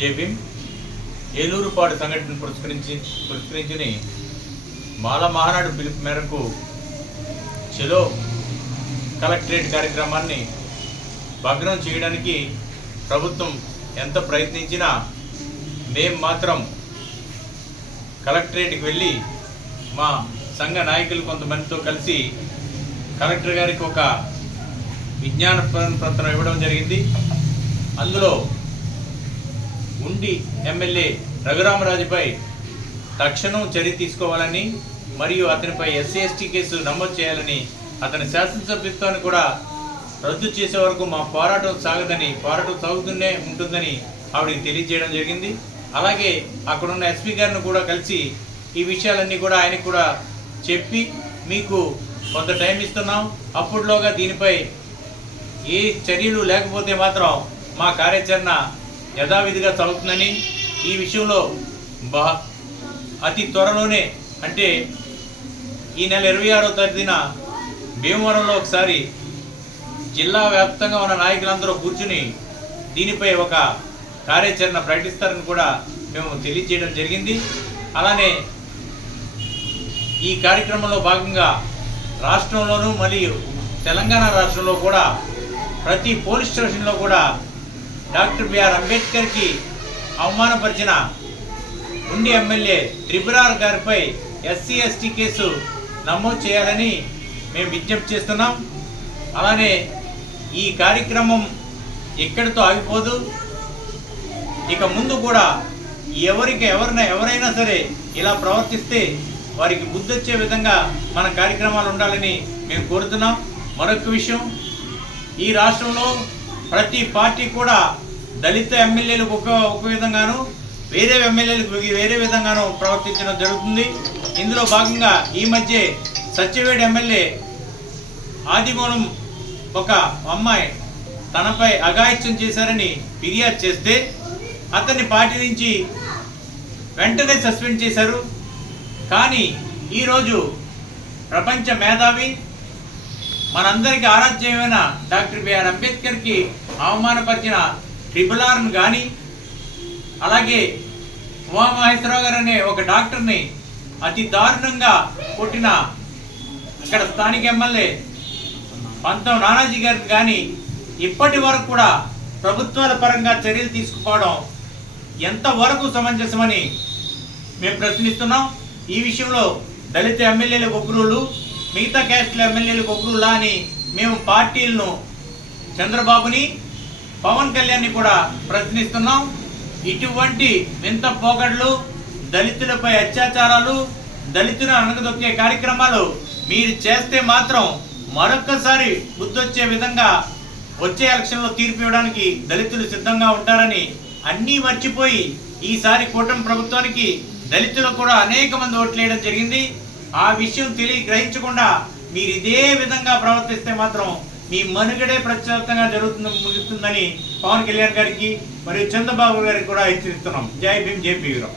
JBM Elurupadu సంఘటన పురస్కరించుని మాల మహానాడు పిలుపు మేరకు చెలో కలెక్టరేట్ కార్యక్రమాన్ని భగ్నం చేయడానికి ప్రభుత్వం ఎంత ప్రయత్నించినా మేము మాత్రం కలెక్టరేట్కి వెళ్ళి మా సంఘ నాయకులు కొంతమందితో కలిసి కలెక్టర్ గారికి ఒక విజ్ఞాన పత్రం ఇవ్వడం జరిగింది. అందులో ఉండి ఎమ్మెల్యే రఘురామరాజుపై తక్షణం చర్య తీసుకోవాలని మరియు అతనిపై ఎస్సీ ఎస్టీ కేసు నమోదు చేయాలని, అతని శాసనసభ్యత్వాన్ని కూడా రద్దు చేసే వరకు మా పోరాటం సాగుతూనే ఉంటుందని ఆవిడకి తెలియజేయడం జరిగింది. అలాగే అక్కడున్న ఎస్పీ గారిని కూడా కలిసి ఈ విషయాలన్నీ కూడా ఆయనకు కూడా చెప్పి మీకు కొంత టైం ఇస్తున్నాం, అప్పట్లోగా దీనిపై ఏ చర్యలు లేకపోతే మాత్రం మా కార్యాచరణ యథావిధిగా సాగుతుందని, ఈ విషయంలో అతి త్వరలోనే అంటే ఈ నెల 26వ తేదీన భీమవరంలో ఒకసారి జిల్లా వ్యాప్తంగా ఉన్న నాయకులందరూ కూర్చుని దీనిపై ఒక కార్యాచరణ ప్రకటిస్తారని కూడా మేము తెలియజేయడం జరిగింది. అలానే ఈ కార్యక్రమంలో భాగంగా రాష్ట్రంలోనూ మరియు తెలంగాణ రాష్ట్రంలో కూడా ప్రతి పోలీస్ స్టేషన్లో కూడా డాక్టర్ బిఆర్ అంబేద్కర్కి అవమానపరిచిన ఉండి ఎమ్మెల్యే త్రిపురార్ గారిపై ఎస్సీ ఎస్టీ కేసు నమోదు చేయాలని మేము విజ్ఞప్తి చేస్తున్నాం. అలానే ఈ కార్యక్రమం ఎక్కడితో ఆగిపోదు, ఇక ముందు కూడా ఎవరైనా సరే ఇలా ప్రవర్తిస్తే వారికి బుద్ధి వచ్చే విధంగా మన కార్యక్రమాలు ఉండాలని మేము కోరుతున్నాం. మరొక విషయం, ఈ రాష్ట్రంలో ప్రతి పార్టీ కూడా దళిత ఎమ్మెల్యేలకు ఒక విధంగాను వేరే ఎమ్మెల్యేలకు వేరే విధంగాను ప్రవర్తించడం జరుగుతుంది. ఇందులో భాగంగా ఈ మధ్య సత్యవేడు ఎమ్మెల్యే ఆదిమూలం ఒక అమ్మాయి తనపై అఘాయిత్యం చేశారని ఫిర్యాదు చేస్తే అతన్ని పార్టీ నుంచి వెంటనే సస్పెండ్ చేశారు. కానీ ఈరోజు ప్రపంచ మేధావి మనందరికీ ఆరాధ్యమైన డాక్టర్ బిఆర్ అంబేద్కర్కి అవమానపరిచిన ట్రిపులార్ను కానీ, అలాగే ఉమామహేశ్వరరావు గారు అనే ఒక డాక్టర్ని అతి దారుణంగా కొట్టిన ఇక్కడ స్థానిక ఎమ్మెల్యే పంతం నానాజీ గారికి కానీ ఇప్పటి వరకు కూడా ప్రభుత్వాల పరంగా చర్యలు తీసుకుపోవడం ఎంతవరకు సమంజసమని మేము ప్రశ్నిస్తున్నాం. ఈ విషయంలో దళిత ఎమ్మెల్యేలకు ఒగ్గురులు, మిగతా క్యాస్ట్ల ఎమ్మెల్యేలకు ఒగ్గురులా అని మేము పార్టీలను చంద్రబాబుని పవన్ కళ్యాణ్ని కూడా ప్రశ్నిస్తున్నాం. ఇటువంటి వింత పోకడలు, దళితులపై అత్యాచారాలు, దళితులను అణగదొక్కే కార్యక్రమాలు మీరు చేస్తే మాత్రం మరొక్కసారి బుద్ధొచ్చే విధంగా వచ్చే ఎలక్షన్లో తీర్పు ఇవ్వడానికి దళితులు సిద్ధంగా ఉంటారని అన్నీ మర్చిపోయి ఈసారి కూటమి ప్రభుత్వానికి దళితులకు కూడా అనేక మంది ఓట్లు వేయడం జరిగింది. ఆ విషయం గ్రహించకుండా మీరు ఇదే విధంగా ప్రవర్తిస్తే మాత్రం మీ మనుగడే ప్రత్యేకంగా ముగుతుందని పవన్ కళ్యాణ్ గారికి మరియు చంద్రబాబు గారికి కూడా హెచ్చరిస్తున్నాం. జై భీమ్, జై వీరం.